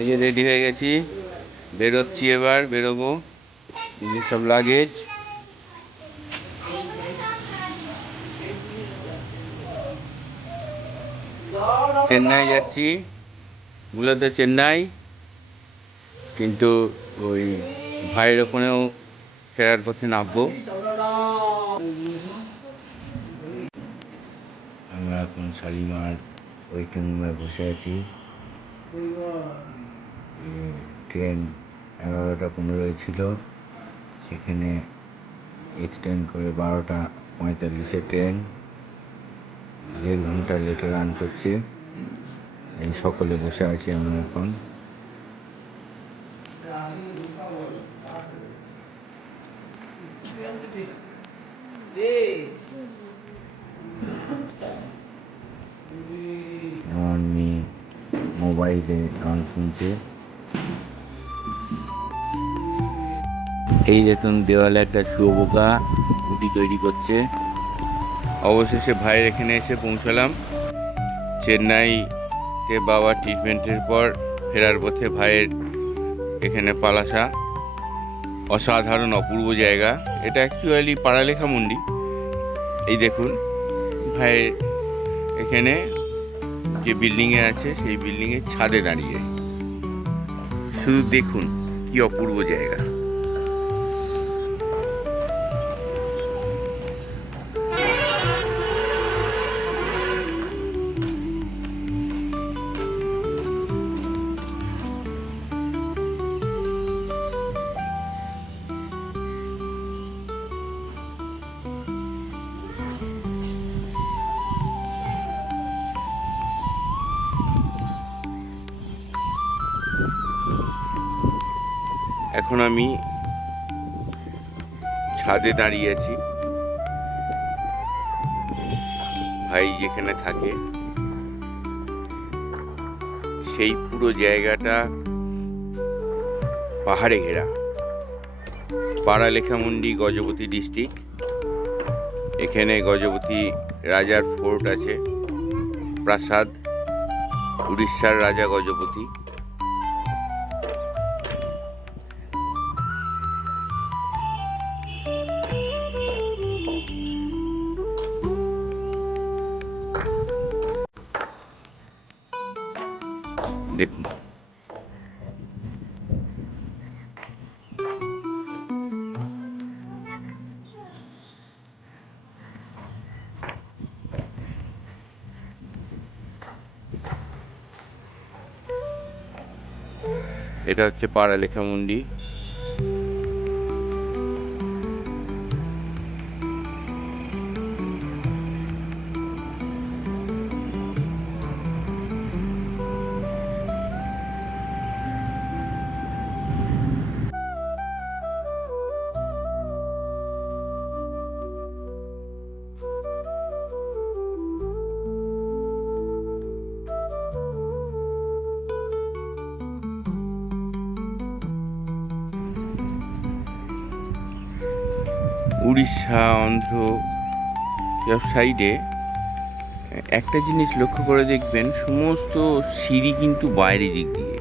এই যে রেডি হয়ে গেছি, বেরোচ্ছি, এবার বেরোবো। নিজের সব লাগেজ চেন্নাই যাচ্ছি, মূলত চেন্নাই, কিন্তু ওই ভাইয়ের ওখানেও ফেরার পথে নামবো। আমরা এখন শালিমার ওয়েটিং রুমে বসে আছি। ট্রেন 11:15 ছিল, সেখানে এক্সটেন্ড করে 12:45 ট্রেন, 1.5 ঘন্টা লেটে রান করছে। এই সকলে বসে আছি আমরা এখন। আমার মেয়ে মোবাইলে গান শুনছে। এই দেখুন, দেওয়ালে একটা শুয়োপোকা গুটি তৈরি করছে। অবশেষে ভাইয়ের এখানে এসে পৌঁছালাম। চেন্নাইতে বাবার ট্রিটমেন্টের পর ফেরার পথে ভাইয়ের এখানে পালাসা। অসাধারণ অপূর্ব জায়গা। এটা অ্যাকচুয়ালি পাড়ালেখা মন্ডি। এই দেখুন, ভাইয়ের এখানে যে বিল্ডিংয়ে আছে সেই বিল্ডিংয়ের ছাদে দাঁড়িয়ে শুধু দেখুন কি অপূর্ব জায়গা। এখন আমি ছাদে দাঁড়িয়ে আছি। ভাই যেখানে থাকে সেই পুরো জায়গাটা পাহাড়ে ঘেরা। পাড়ালেখামুন্ডি গজপতি ডিস্ট্রিক্ট। এখানে গজপতি রাজার ফোর্ট আছে, প্রাসাদ, উড়িষ্যার রাজা গজপতি। দেখুন, এটা হচ্ছে পাড়ালেখামুন্ডি। উড়িষ্যা, অন্ধ্র সব সাইডে একটা জিনিস লক্ষ্য করে দেখবেন, সমস্ত সিঁড়ি কিন্তু বাইরের দিক দিয়ে।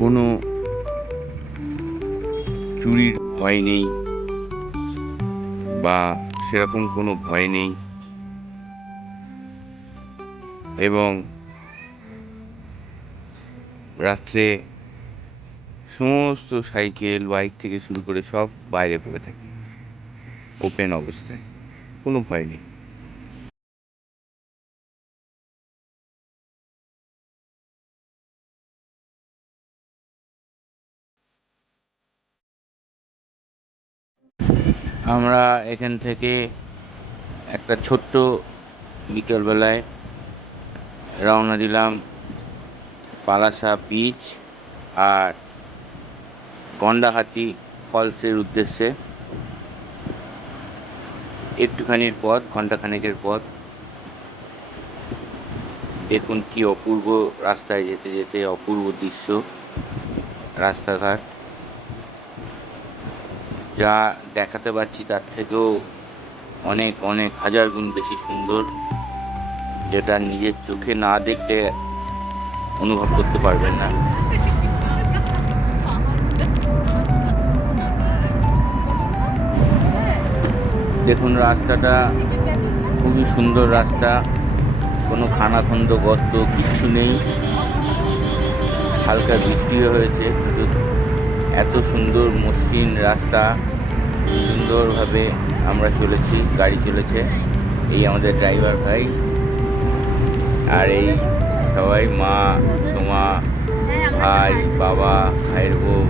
কোনো চুরির ভয় নেই বা সেরকম কোনো ভয় নেই। এবং রাত্রে সমস্ত সাইকেল, বাইক থেকে শুরু করে সব বাইরে পড়ে থাকে, ওপেন অবস্থায়, কোনো ভয় নেই। আমরা এখান থেকে একটা ছোট্ট বিকেলবেলায় রওনা দিলাম পালাসা বিচ আর গন্ডাহাটি ফলসের উদ্দেশ্যে। একটুখানির পথ, ঘন্টাখানেকের পথ। দেখুন কি অপূর্ব, রাস্তায় যেতে যেতে অপূর্ব দৃশ্য। রাস্তাঘাট যা দেখাতে পাচ্ছি তার থেকেও অনেক অনেক হাজার গুণ বেশি সুন্দর, যেটা নিজের চোখে না দেখলে অনুভব করতে পারবেন না। দেখুন রাস্তাটা খুবই সুন্দর রাস্তা, কোনো খানাখন্দ গর্ত কিচ্ছু নেই। হালকা বৃষ্টিও হয়েছে, কিন্তু এত সুন্দর মসৃণ রাস্তা, সুন্দরভাবে আমরা চলেছি, গাড়ি চলেছে। এই আমাদের ড্রাইভার ভাই, আর এই সবাই মা, সোমা, ভাই, বাবা, ভাইয়ের বউ।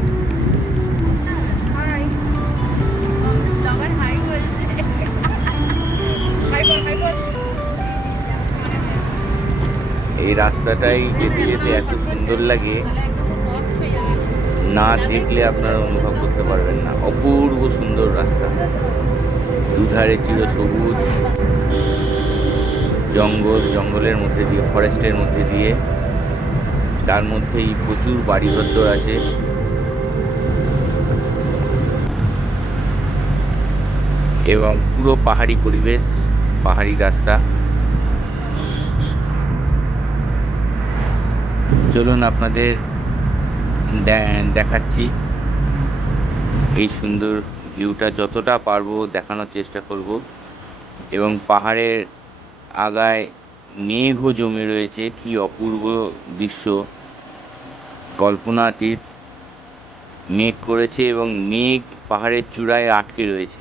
এই রাস্তাটাই যেতে যেতে এত সুন্দর লাগে, না দেখলে আপনারা অনুভব করতে পারবেন না। অপূর্ব সুন্দর রাস্তা, দুধারে চির সবুজ জঙ্গল, জঙ্গলের মধ্যে দিয়ে, ফরেস্টের মধ্যে দিয়ে, তার মধ্যেই প্রচুর বাড়িঘর আছে। এবং পুরো পাহাড়ি পরিবেশ, পাহাড়ি রাস্তা। চলুন আপনাদের দেখাচ্ছি এই সুন্দর ভিউটা, যতটা পারবো দেখানোর চেষ্টা করব। এবং পাহাড়ের আগায় মেঘও জমে রয়েছে, কি অপূর্ব দৃশ্য, কল্পনাতীত। মেঘ করেছে এবং মেঘ পাহাড়ের চূড়ায় আটকে রয়েছে।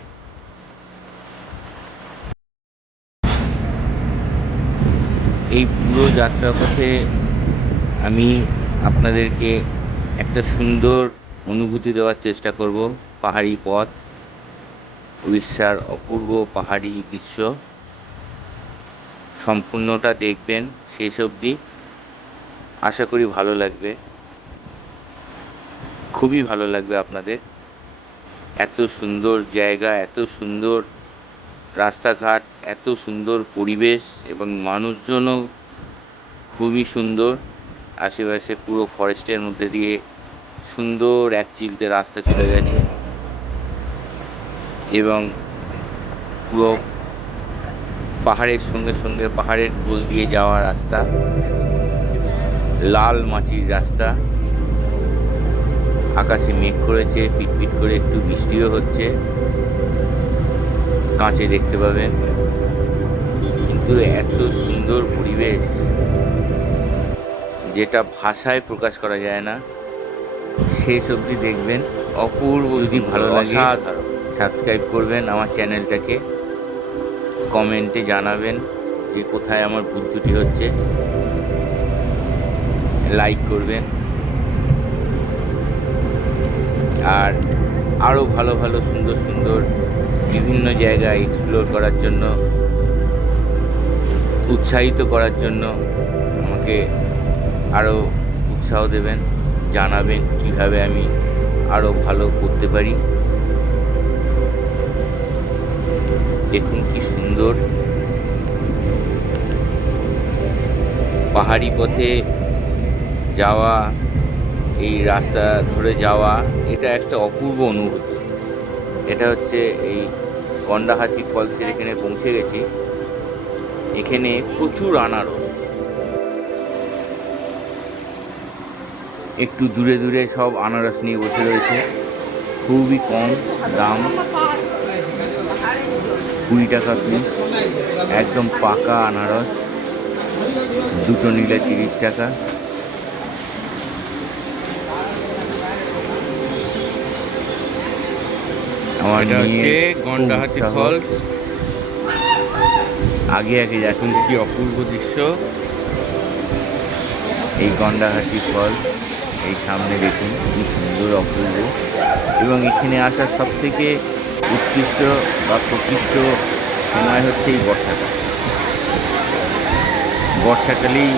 এই পুরো যাত্রাপথে আমি আপনাদেরকে একটা সুন্দর অনুভূতি দেওয়ার চেষ্টা করব। পাহাড়ি পথ, উড়িষ্যার অপূর্ব পাহাড়ি দৃশ্য, সম্পূর্ণটা দেখবেন শেষ অবধি। আশা করি ভালো লাগবে, খুবই ভালো লাগবে আপনাদের। এত সুন্দর জায়গা, এত সুন্দর রাস্তাঘাট, এত সুন্দর পরিবেশ, এবং মানুষজনও খুবই সুন্দর। আশেপাশে পুরো ফরেস্টের মধ্যে দিয়ে সুন্দর এক চিলতে রাস্তা চলে গেছে, এবং পুরো পাহাড়ের সঙ্গে সঙ্গে পাহাড়ের কোল দিয়ে যাওয়া রাস্তা, লাল মাটির রাস্তা। আকাশে মেঘ করেছে, পিটপিট করে একটু বৃষ্টিও হচ্ছে, কাঁচে দেখতে পাবেন। কিন্তু এত সুন্দর পরিবেশ, যেটা ভাষায় প্রকাশ করা যায় না। শেষ অবধি দেখবেন, অপূর্ব। যদি ভালো লাগে অসাধারণ। সাবস্ক্রাইব করবেন আমার চ্যানেলটাকে, কমেন্টে জানাবেন যে কোথায় আমার ভুল ত্রুটি হচ্ছে, লাইক করবেন। আর আরও ভালো ভালো সুন্দর সুন্দর বিভিন্ন জায়গায় এক্সপ্লোর করার জন্য, উৎসাহিত করার জন্য আমাকে আরও উৎসাহ দেবেন, জানাবেন কিভাবে আমি আরও ভালো করতে পারি। দেখুন কি সুন্দর পাহাড়ি পথে যাওয়া, এই রাস্তা ধরে যাওয়া, এটা একটা অপূর্ব অনুভূতি। এটা হচ্ছে এই গন্ডাহাটি ফলসের এখানে পৌঁছে গেছি। এখানে প্রচুর আনারস, একটু দূরে দূরে সব আনারস নিয়ে বসে রয়েছে, খুবই কম দাম, 20 টাকা পিস, একদম পাকা আনারস। দুটো নিলে 30 টাকা। আমার হচ্ছে গন্ডাহাটি ফলস, আগে আগে যাচ্ছি। কি অপূর্ব দৃশ্য এই গন্ডাহাটি ফলস, এই সামনে দেখুন কি সুন্দর, অপূর্ব। এবং এখানে আসার সব থেকে উৎকৃষ্ট বা প্রকৃষ্ট সময় হচ্ছে এই বর্ষাকাল। বর্ষাকালেই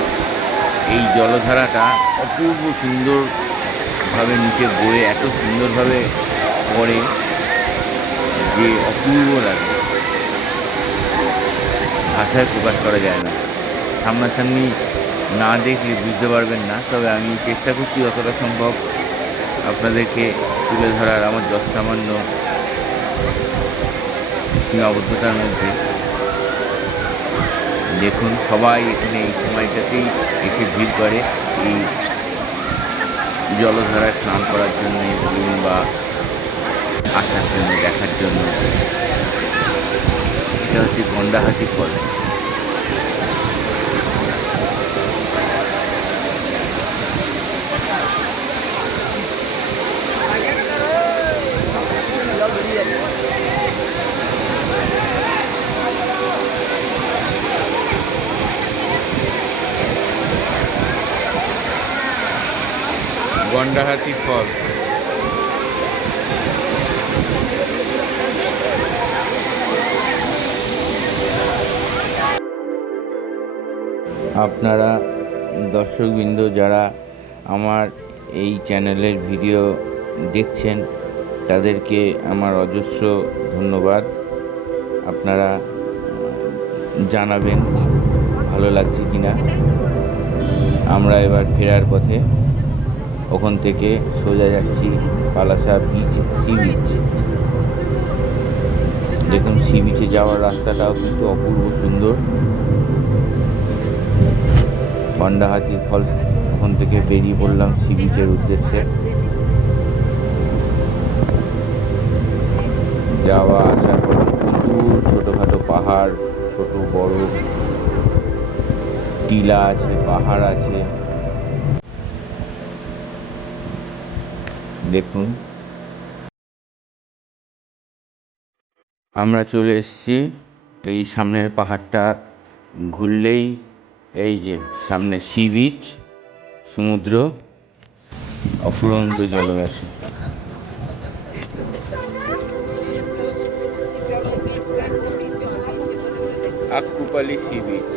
এই জলধারাটা অপূর্ব সুন্দরভাবে নিচে বয়ে এত সুন্দরভাবে পড়ে যে অপূর্ব লাগে, ভাষায় প্রকাশ করা যায় না। সামনাসামনি না দেখলে বুঝতে পারবেন না, তবে আমি চেষ্টা করছি যতটা সম্ভব আপনাদেরকে তুলে ধরার আমার যত সামান্য সীমাবদ্ধতার মধ্যে। দেখুন সবাই এখানে এই সময়টাতেই এসে ভিড় করে এই জলধারায় স্নান করার জন্য বলুন বা আসার জন্য, দেখার জন্য। এটা হচ্ছে গন্ডাহাটি ফল। গন্ডাহাতি ফল। আপনারা দর্শকবৃন্দ যারা আমার এই চ্যানেলের ভিডিও দেখছেন তাদেরকে আমার অজস্র ধন্যবাদ। আপনারা জানাবেন ভালো লাগছে কিনা। আমরা এবার ফেরার পথে ওখান থেকে সোজা যাচ্ছি পালাসা বিচ, সি বিচ। দেখুন সি বিচে যাওয়ার রাস্তাটাও কিন্তু অপূর্ব সুন্দর। গন্ডাহাতির ফল ওখান থেকে বেরিয়ে পড়লাম সি বিচের উদ্দেশ্যে। যাওয়া আসার পথে প্রচুর ছোটোখাটো পাহাড়, ছোট বড় টিলা আছে, পাহাড় আছে। দেখুন আমরা চলে এসেছি এই সামনের পাহাড়টা ঘুরলেই এই যে সামনে সি বিচ, সমুদ্র, অফুরন্ত জলরাশি। আক্কুপালি সি বিচ।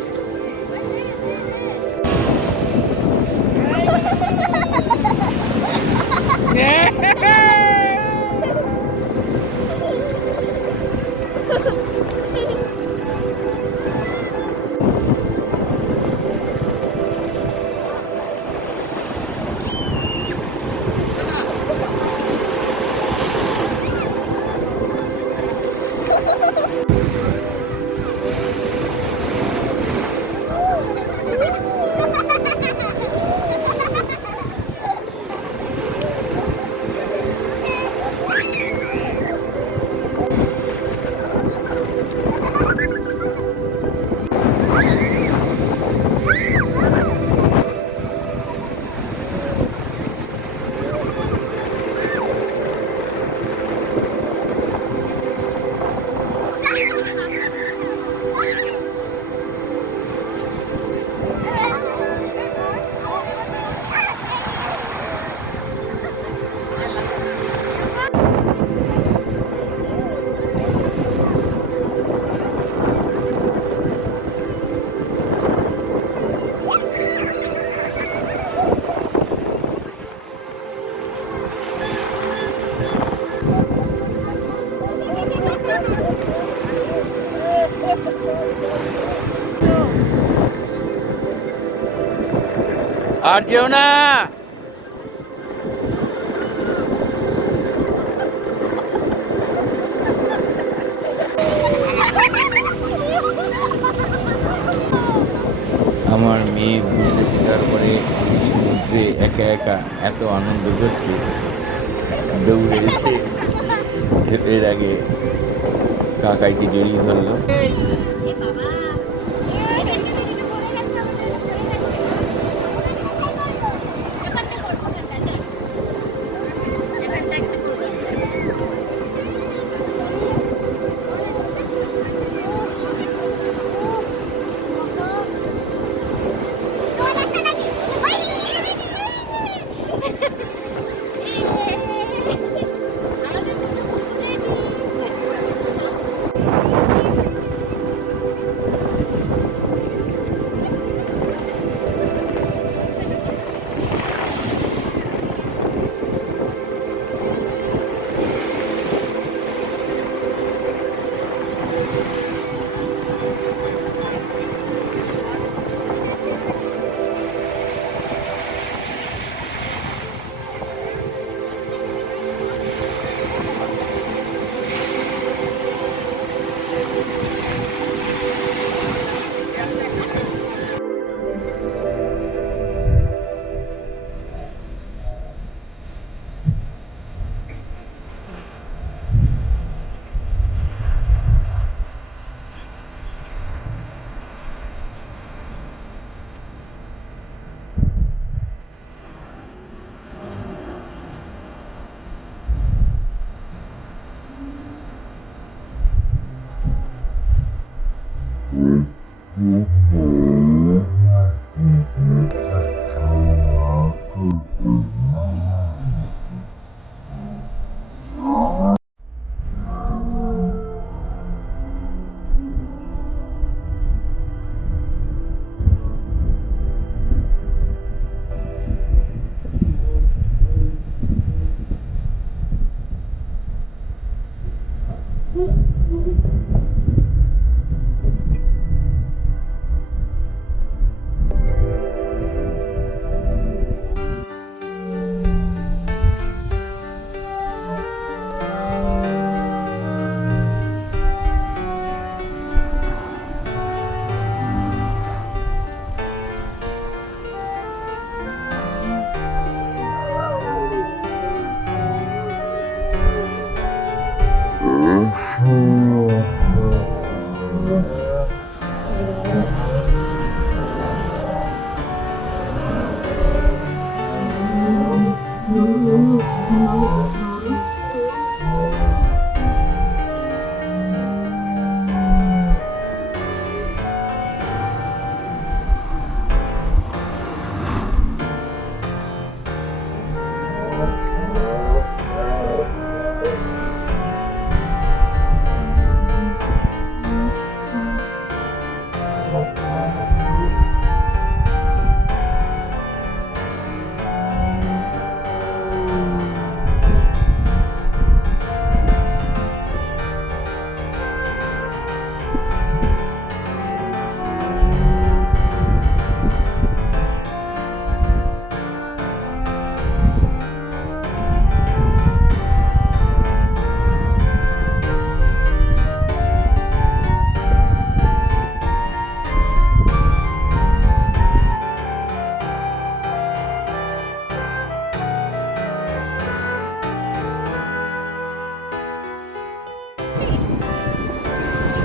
আর যেও না। আমার মেয়ে বুঝতে শেখার পরে আমি সমুদ্রে একা একা এত আনন্দ করছি, দৌড়ে এসে এর আগে কাকাইকে জড়িয়ে ধরলো।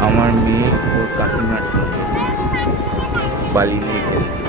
আমার মেয়ে ওর কাকিমার সঙ্গে বালি নিয়ে খেলছে।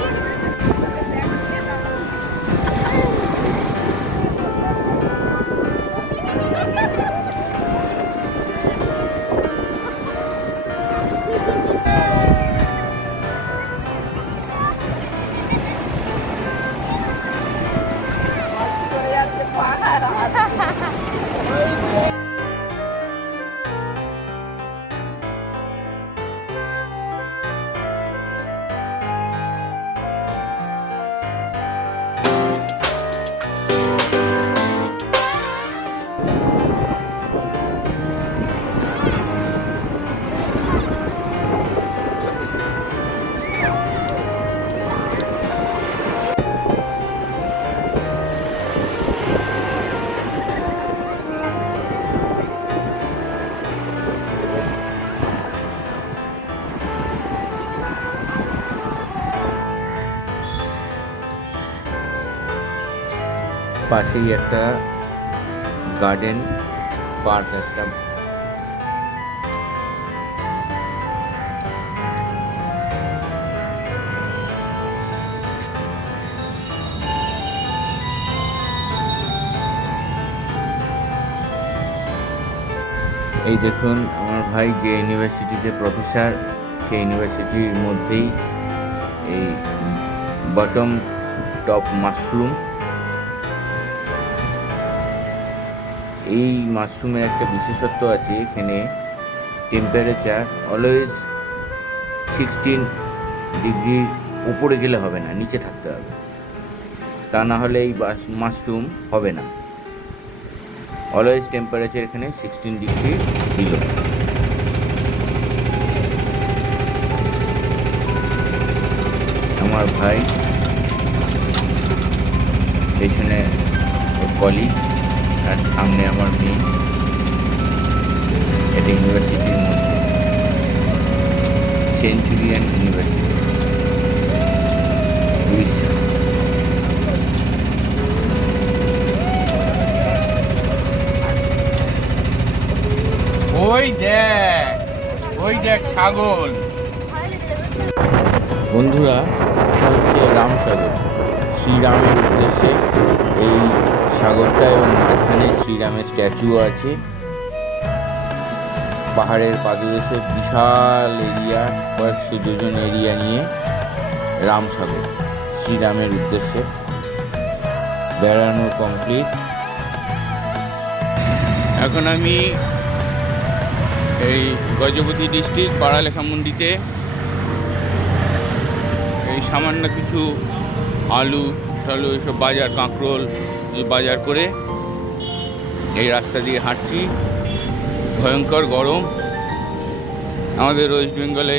পাশেই একটা গার্ডেন পার্ক একটা। এই দেখুন আমার ভাই যে ইউনিভার্সিটিতে প্রফেসর, সেই ইউনিভার্সিটির মধ্যেই এই বটম টপ মাশরুম। এই মাশরুমের একটা বিশেষত্ব আছে, এখানে টেম্পারেচার অলওয়েজ 16 ডিগ্রির উপরে গেলে হবে না, নিচে থাকতে হবে, তা না হলে এই মাশরুম হবে না। অলওয়েজ টেম্পারেচার এখানে 16 ডিগ্রি বিলো। আমার ভাই পেছনে ওর কলিগ, আর সামনে আমার মেয়ে। এটা ইউনিভার্সিটির মধ্যে, সেঞ্চুরিয়ান ইউনিভার্সিটি, উড়িষ্যা। ওই দেখ ছাগল। বন্ধুরা, এটা হচ্ছে রামসাগর, শ্রীরামের উদ্দেশ্যে এই সাগরটা, এবং মাঝখানে শ্রীরামের স্ট্যাচুও আছে। পাহাড়ের পাদদেশে বিশাল এরিয়া, কয়েকশো যোজন এরিয়া নিয়ে রামসাগর, শ্রীরামের উদ্দেশ্যে। বেড়ানো কমপ্লিট। এখন আমি এই গজপতি ডিস্ট্রিক্ট পাড়ালেখামুন্ডিতে এই সামান্য কিছু আলু টালু এসব বাজার, কাঁকরোল বাজার করে এই রাস্তা দিয়ে হাঁটছি। ভয়ঙ্কর গরম। আমাদের ওয়েস্ট বেঙ্গলে,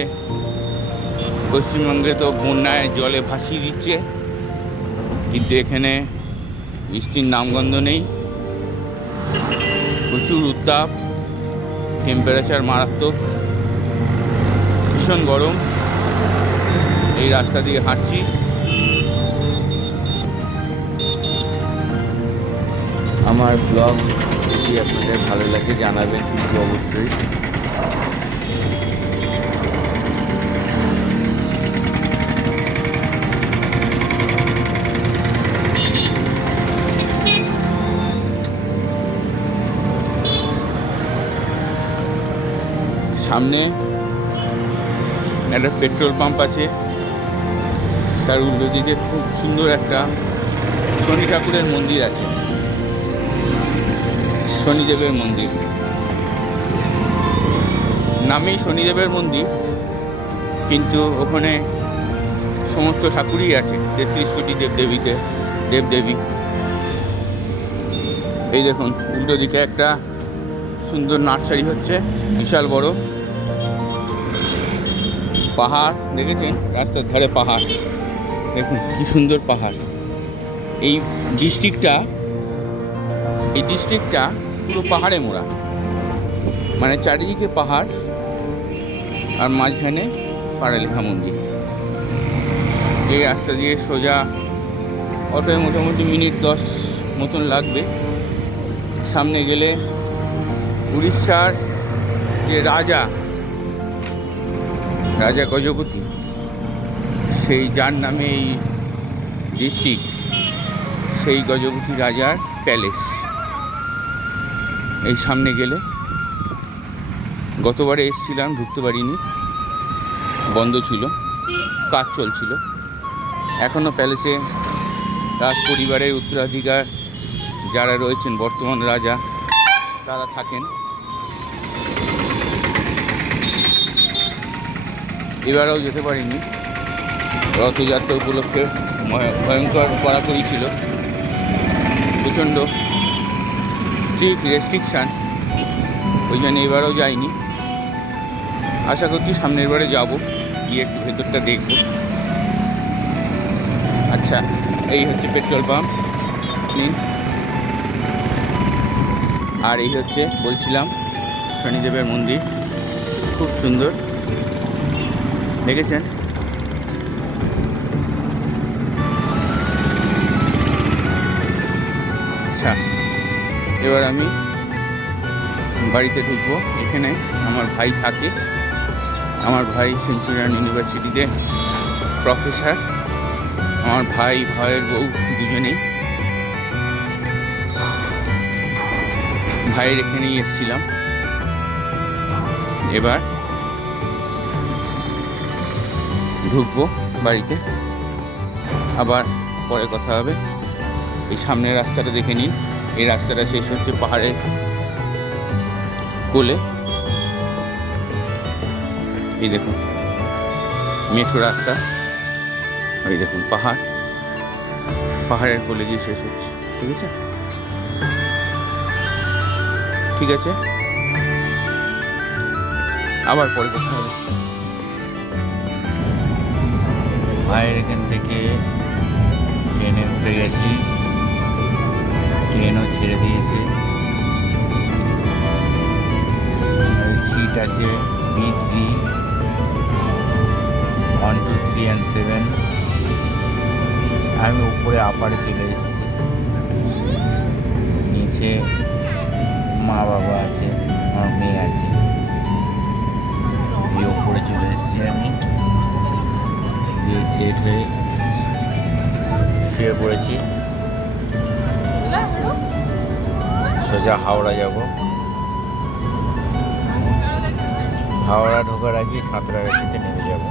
পশ্চিমবঙ্গে তো বন্যায় জলে ভাসিয়ে দিচ্ছে, কিন্তু এখানে বৃষ্টির নামগন্ধ নেই। প্রচুর উত্তাপ, টেম্পারেচার মারাত্মক, ভীষণ গরম। এই রাস্তা দিয়ে হাঁটছি। আমার ব্লগ যদি আপনাদের ভালো লাগে জানাবেন কিন্তু অবশ্যই। সামনে একটা পেট্রোল পাম্প আছে, তার উল্টো দিকে খুব সুন্দর একটা শনি ঠাকুরের মন্দির আছে, শনিদেবের মন্দির। নামেই শনিদেবের মন্দির, কিন্তু ওখানে সমস্ত ঠাকুরই আছে, 33 কোটি দেবদেবী। এই দেখুন উল্টো দিকে একটা সুন্দর নার্সারি হচ্ছে, বিশাল বড় পাহাড়। দেখেছেন রাস্তার ধারে পাহাড়, দেখুন কি সুন্দর পাহাড়। এই ডিস্ট্রিক্টটা পুরো পাহাড়ে মোড়া, মানে চারিদিকে পাহাড়, আর মাঝখানে পাড়ালেখামুন্ডি। এই রাস্তা দিয়ে সোজা অটোয় মোটামুটি মিনিট 10 মতন লাগবে। সামনে গেলে উড়িষ্যার যে রাজা রাজা গজপতি, সেই যার নামে এই ডিস্ট্রিক্ট, সেই গজপতি রাজার প্যালেস। এই সামনে গেলে, গতবারে এসেছিলাম, ঢুকতে পারিনি, বন্ধ ছিল, কাজ চলছিল। এখনও প্যালেসে রাজ পরিবারের উত্তরাধিকার যারা রয়েছেন, বর্তমান রাজা, তারা থাকেন। এবারেও যেতে পারিনি, রথযাত্রা উপলক্ষে ভয়ঙ্কর কড়াকড়ি ছিল, প্রচণ্ড স্ট্রিক্ট রেস্ট্রিকশান, ওই জন্য এবারেও যাইনি। আশা করছি সামনের বারে যাবো, গিয়ে একটু ভেতরটা দেখব। আচ্ছা, এই হচ্ছে পেট্রোল পাম্প, আর এই হচ্ছে বলছিলাম শনিদেবের মন্দির, খুব সুন্দর, দেখেছেন? আচ্ছা, এবার আমি বাড়িতে ঢুকবো। এখানে আমার ভাই থাকে, আমার ভাই সেঞ্চুরিয়ান ইউনিভার্সিটিতে প্রফেসর। আমার ভাইয়ের বউ দুজনেই। ভাইয়ের এখানেই এসেছিলাম। এবার ঢুকবো বাড়িতে, আবার পরে কথা হবে। এই সামনের রাস্তাটা দেখে নিন, এই রাস্তাটা শেষ হচ্ছে পাহাড়ের কোলে। এই দেখুন মেঠো রাস্তা, ওই দেখুন পাহাড়ের কোলে গিয়ে শেষ হচ্ছে। ঠিক আছে, ঠিক আছে, আবার পরে কথা হবে। ভাইয়ের এখান থেকে ট্রেনে উঠে গেছি, ট্রেনও ছেড়ে দিয়েছে। সিট আছে B3, 1, 2, 3 and 7। আমি উপরে আপারে চলে এসেছি, নিচে মা বাবা আছে, আমার মেয়ে আছে। এই উপরে চলে এসেছি আমি, দিয়ে সেট হয়ে শুয়ে পড়েছি। সোজা হাওড়া যাব। হাওড়া ঢোকার আগে সাঁতরাগাছিতে নেমে যাব।